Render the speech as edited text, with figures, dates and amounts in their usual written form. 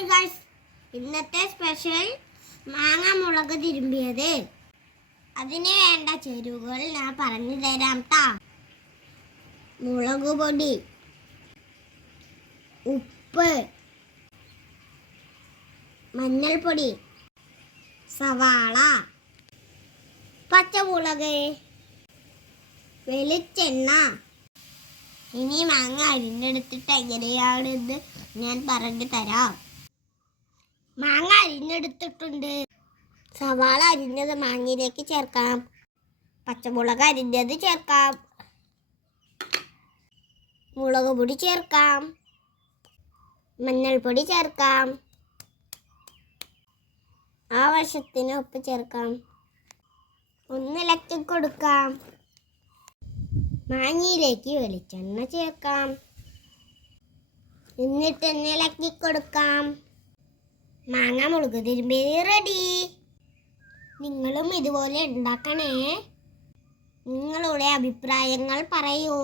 Hi guys, ഇന്നത്തെ special മാങ്ങ മുളക് തിരുമ്പിയത്. അതിന് വേണ്ട ചേരുവകൾ ഞാൻ പറഞ്ഞു തരാം ട്ടാ. മുളക് പൊടി, ഉപ്പ്, മഞ്ഞൾപ്പൊടി, സവാള, പച്ചമുളക്, വെളിച്ചെണ്ണ. ഇനി മാങ്ങ അരിഞ്ഞെടുത്തിട്ട് എങ്ങനെയാണെന്ന് ഞാൻ പറഞ്ഞു തരാം. മാങ്ങ അരിഞ്ഞെടുത്തിട്ടുണ്ട്. സവാള അരിഞ്ഞത് മാങ്ങയിലേക്ക് ചേർക്കാം. പച്ചമുളക് അരിഞ്ഞത് ചേർക്കാം. മുളക് പൊടി ചേർക്കാം. മഞ്ഞൾപ്പൊടി ചേർക്കാം. ആവശ്യത്തിന് ഉപ്പ് ചേർക്കാം. ഒന്ന് ഇളക്കി കൊടുക്കാം. മാങ്ങയിലേക്ക് വെളിച്ചെണ്ണ ചേർക്കാം. എന്നിട്ട് ഇളക്കി കൊടുക്കാം. മാങ്ങ മുളക് തിരുമ്പി റെഡി. നിങ്ങളും ഇതുപോലെ ഉണ്ടാക്കണേ. നിങ്ങളുടെ അഭിപ്രായങ്ങൾ പറയൂ.